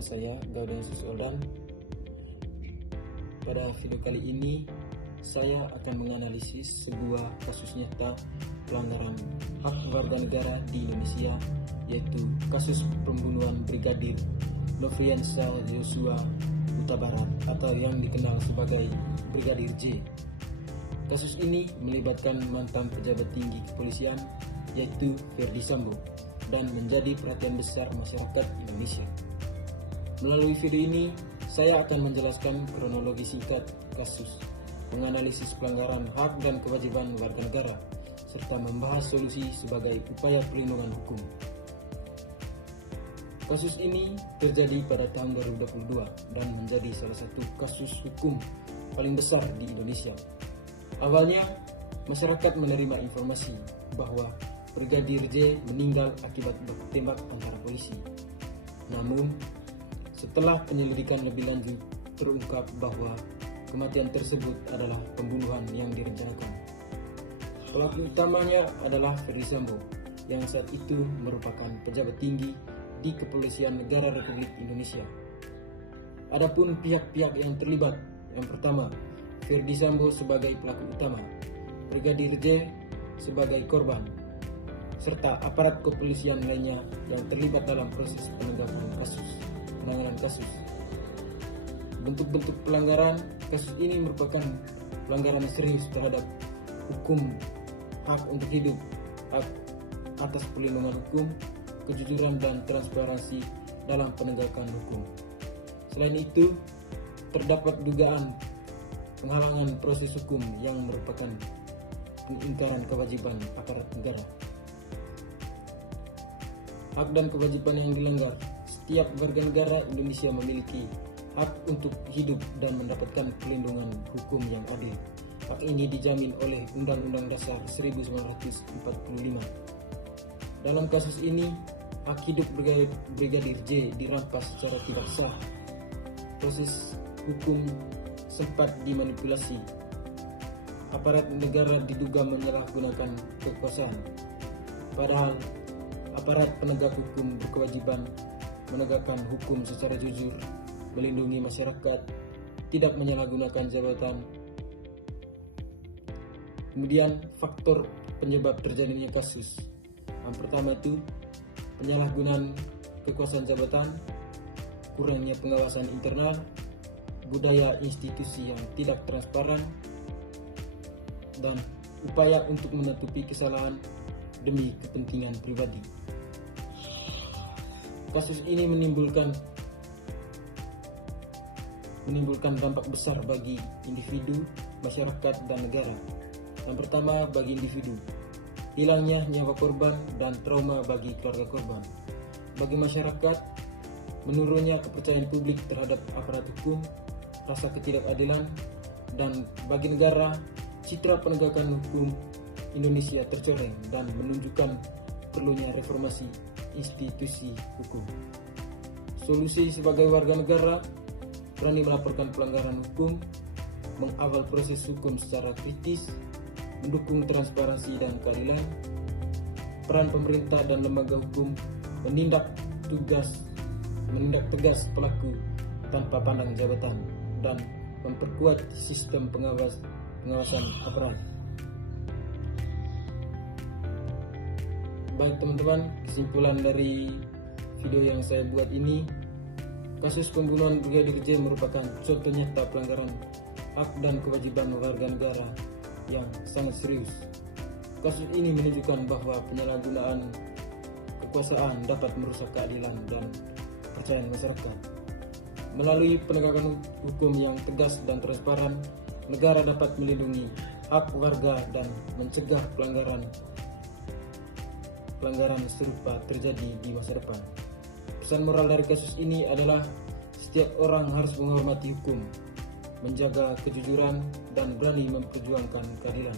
Nama saya Gaudensius Oldan. Pada video kali ini saya akan menganalisis sebuah kasus nyata pelanggaran hak warga negara di Indonesia, yaitu kasus pembunuhan Brigadir Nofriansah Yosua Huta Barat atau yang dikenal sebagai Brigadir J. Kasus ini melibatkan mantan pejabat tinggi kepolisian, yaitu Ferdy Sambo, dan menjadi perhatian besar masyarakat Indonesia. Melalui video ini, saya akan menjelaskan kronologi singkat kasus, menganalisis pelanggaran hak dan kewajiban warga negara, serta membahas solusi sebagai upaya perlindungan hukum. Kasus ini terjadi pada tahun 2022 dan menjadi salah satu kasus hukum paling besar di Indonesia. Awalnya, masyarakat menerima informasi bahwa Brigadir J meninggal akibat baku tembak antara polisi. Namun, setelah penyelidikan lebih lanjut, terungkap bahwa kematian tersebut adalah pembunuhan yang direncanakan. Pelaku utamanya adalah Ferdy Sambo, yang saat itu merupakan pejabat tinggi di Kepolisian Negara Republik Indonesia. Adapun pihak-pihak yang terlibat, yang pertama, Ferdy Sambo sebagai pelaku utama, Brigadir J sebagai korban, serta aparat kepolisian lainnya yang terlibat dalam proses penanganan kasus. Bentuk-bentuk pelanggaran kasus ini merupakan pelanggaran serius terhadap hukum, hak untuk hidup, hak atas perlindungan hukum, kejujuran dan transparansi dalam penegakan hukum. Selain itu, terdapat dugaan penghalangan proses hukum yang merupakan pengingkaran kewajiban aparat negara. Hak dan kewajiban yang dilanggar. Setiap warga negara Indonesia memiliki hak untuk hidup dan mendapatkan perlindungan hukum yang adil. Hak ini dijamin oleh Undang-Undang Dasar 1945. Dalam kasus ini, hak hidup Brigadir J dirampas secara tidak sah. Proses hukum sempat dimanipulasi. Aparat negara diduga menyalahgunakan kekuasaan. Padahal aparat penegak hukum berkewajiban menegakkan hukum secara jujur, melindungi masyarakat, tidak menyalahgunakan jabatan. Kemudian faktor penyebab terjadinya kasus. Yang pertama itu penyalahgunaan kekuasaan jabatan, kurangnya pengawasan internal, budaya institusi yang tidak transparan, dan upaya untuk menutupi kesalahan demi kepentingan pribadi. Kasus ini menimbulkan dampak besar bagi individu, masyarakat, dan negara. Yang pertama, bagi individu, hilangnya nyawa korban dan trauma bagi keluarga korban. Bagi masyarakat, menurunnya kepercayaan publik terhadap aparat hukum, rasa ketidakadilan, dan bagi negara, citra penegakan hukum Indonesia tercoreng dan menunjukkan perlunya reformasi institusi hukum. Solusi sebagai warga negara, berani melaporkan pelanggaran hukum, mengawal proses hukum secara kritis, mendukung transparansi dan keadilan, peran pemerintah dan lembaga hukum menindak tegas pelaku tanpa pandang jabatan, dan memperkuat sistem pengawasan aparat. Baik teman-teman, kesimpulan dari video yang saya buat ini, kasus pembunuhan Brigadir J merupakan contoh nyata pelanggaran hak dan kewajiban warga negara yang sangat serius. Kasus ini menunjukkan bahwa penyalahgunaan kekuasaan dapat merusak keadilan dan kepercayaan masyarakat. Melalui penegakan hukum yang tegas dan transparan, negara dapat melindungi hak warga dan mencegah pelanggaran serupa terjadi di masa depan. Pesan moral dari kasus ini adalah setiap orang harus menghormati hukum, menjaga kejujuran, dan berani memperjuangkan keadilan.